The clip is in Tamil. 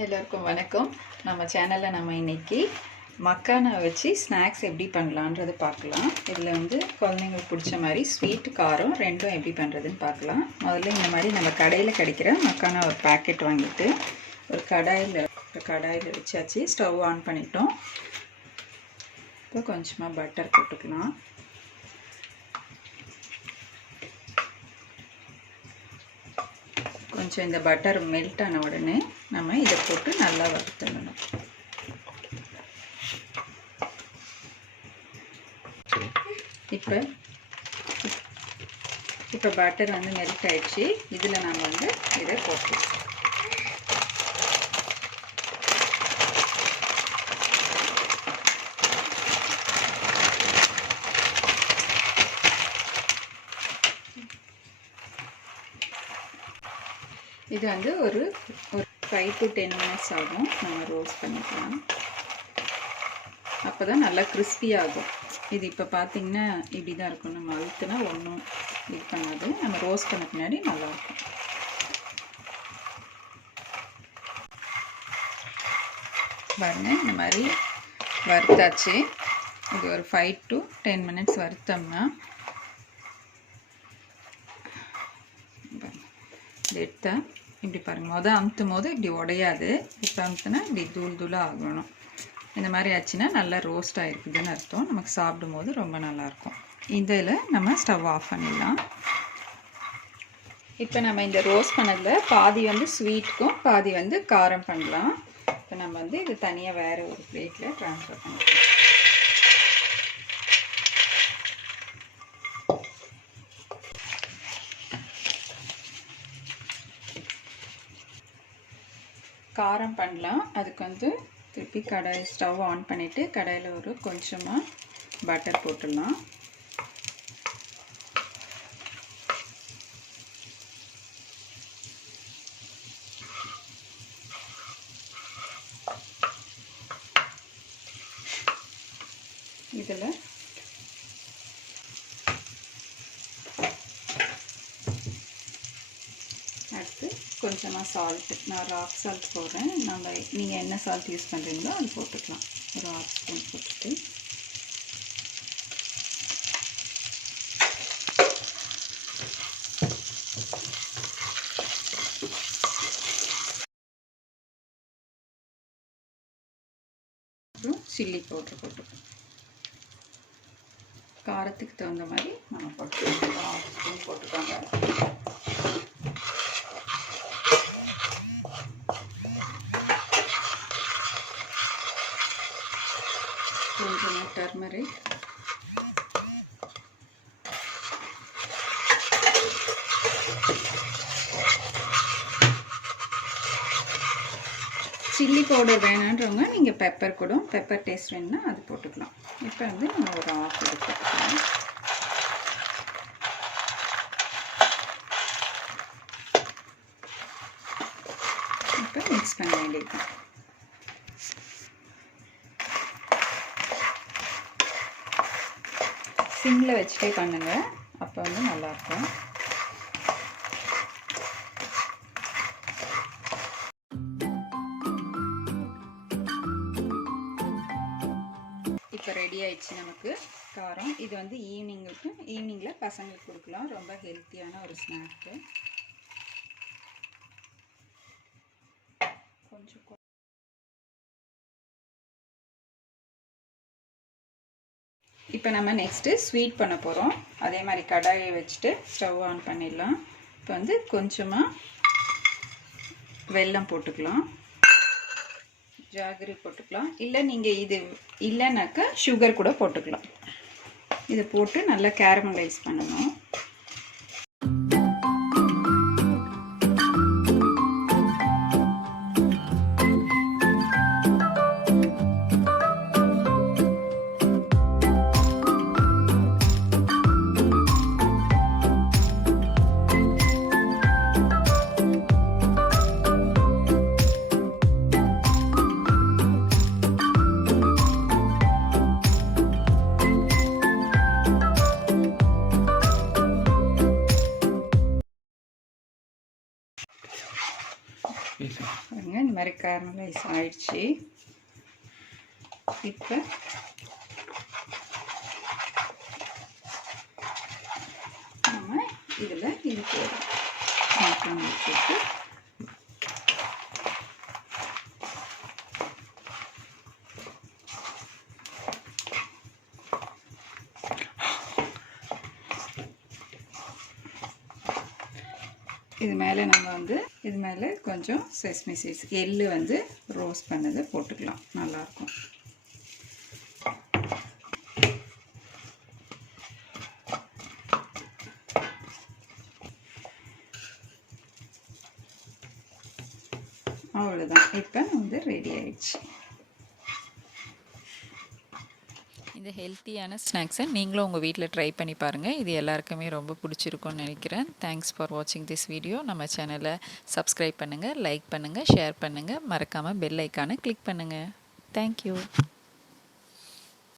எல்லாருக்கும் வணக்கம். நம்ம சேனலில் நம்ம இன்றைக்கி மக்கானா வச்சு ஸ்நாக்ஸ் எப்படி பண்ணலான்றது பார்க்கலாம். இதில் வந்து குழந்தைங்களுக்கு பிடிச்ச மாதிரி ஸ்வீட் காரம் ரெண்டும் எப்படி பண்ணுறதுன்னு பார்க்கலாம். முதல்ல இந்த மாதிரி நம்ம கடையில் கிடைக்கிற மக்கானா ஒரு பேக்கெட் வாங்கிட்டு ஒரு கடாயில் வச்சாச்சு. ஸ்டவ் ஆன் பண்ணிட்டோம். இப்போ கொஞ்சமாக பட்டர் போட்டுக்கலாம். கொஞ்சம் இந்த பட்டர் மெல்ட் ஆன உடனே நம்ம இதை போட்டு நல்லா வறுத்துடணும். இப்போ பட்டர் வந்து மெல்ட் ஆயிடுச்சு. இதில் நம்ம வந்து இதை போட்டுக்கலாம். இது வந்து ஒரு 5 to 10 minutes ஆகும். நம்ம ரோஸ்ட் பண்ணிக்கலாம். அப்போ தான் நல்லா கிறிஸ்பியாகும். இது இப்போ பார்த்திங்கன்னா இப்படி தான் இருக்கும். நம்ம அழுத்துனா ஒன்றும் இது பண்ணாது. நம்ம ரோஸ்ட் பண்ண பின்னாடி நல்லாயிருக்கும். பாருங்க, இந்த மாதிரி வறுத்தாச்சு. இது ஒரு 5 to 10 minutes வறுத்தோம்னா எடுத்தா இப்படி பாருங்கள். அமுத்தும் போது இப்படி உடையாது. இப்போ அமுத்துனா இப்படி தூள் தூளாக ஆகணும். இந்த மாதிரி ஆச்சுன்னா நல்லா ரோஸ்ட் ஆகிருக்குதுன்னு அர்த்தம். நமக்கு சாப்பிடும் போது ரொம்ப நல்லாயிருக்கும். இதில் நம்ம ஸ்டவ் ஆஃப் பண்ணிடலாம். இப்போ நம்ம இந்த ரோஸ்ட் பண்ணதில் பாதி வந்து ஸ்வீட்டுக்கும் பாதி வந்து காரம் பண்ணலாம். இப்போ நம்ம வந்து இது தனியாக வேறு ஒரு பிளேட்டில் ட்ரான்ஸ்ஃபர் பண்ணிக்கலாம். காரம் பண்ணலாம். அதுக்கு வந்து திருப்பி கடாய் ஸ்டவ் ஆன் பண்ணிவிட்டு கடாயில் ஒரு கொஞ்சமாக பட்டர் போட்டுடலாம். இதில் அடுத்து கொஞ்சமாக சால்ட்டு, நான் ராக் சால்ட் போடுறேன். நீங்கள் என்ன சால்ட் யூஸ் பண்ணுறீங்களோ அது போட்டுக்கலாம். ஒரு 1/2 ஸ்பூன் போட்டுட்டு அப்புறம் சில்லி பவுட்ரு போட்டுக்கலாம். காரத்துக்கு தகுந்த மாதிரி நம்ம போட்டுக்கலாம். 1/2 ஸ்பூன் போட்டுக்கோங்க. கொஞ்சமாக டர்மரிக், சில்லி பவுடர் வேணான்றவங்க நீங்கள் பெப்பர் கூட, பெப்பர் டேஸ்ட் வேணுன்னா அது போட்டுக்கலாம். இப்போ வந்து நம்ம ஒரு 1/2 போட்டுக்கலாம். இப்போ மிக்ஸ் பண்ண வேண்டியது. சிம்மில் வச்சுட்டே பண்ணுங்கள். அப்போ வந்து நல்லாயிருக்கும். இப்போ ரெடி ஆயிடுச்சு நமக்கு காரம். இது வந்து ஈவினிங்கில் பசங்களுக்கு கொடுக்கலாம். ரொம்ப ஹெல்த்தியான ஒரு ஸ்நாக்கு. கொஞ்சம் இப்போ நம்ம நெக்ஸ்ட்டு ஸ்வீட் பண்ண போகிறோம். அதே மாதிரி கடாயை வச்சுட்டு ஸ்டவ் ஆன் பண்ணிடலாம். இப்போ வந்து கொஞ்சமாக வெல்லம் போட்டுக்கலாம். ஜாகரி போட்டுக்கலாம். இல்லை நீங்கள் இது இல்லைனாக்கா சுகர் கூட போட்டுக்கலாம். இதை போட்டு நல்லா கேரமலைஸ் பண்ணணும். பாருங்க இந்த மாதிரி கேரமலைஸ் ஆயிடுச்சு. இப்போ நம்ம இதில் இது போதும் போட்டு இது மேலே நம்ம வந்து இது மேலே கொஞ்சம் செஸ்மி சீட்ஸ் எள்ளு வந்து ரோஸ்ட் பண்ணதை போட்டுக்கலாம், நல்லாயிருக்கும். அவ்வளோதான், இப்போ வந்து ரெடி ஆயிடுச்சு. இந்த ஹெல்த்தியான ஸ்நாக்ஸை நீங்களும் உங்கள் வீட்டில் ட்ரை பண்ணி பாருங்கள். இது எல்லாருக்குமே ரொம்ப பிடிச்சிருக்கும்னு நினைக்கிறேன். தேங்க்ஸ் ஃபார் வாட்சிங் திஸ் வீடியோ. நம்ம சேனலை சப்ஸ்கிரைப் பண்ணுங்கள், லைக் பண்ணுங்கள், ஷேர் பண்ணுங்கள், மறக்காமல் பெல் ஐக்கானை கிளிக் பண்ணுங்கள். தேங்க்யூ.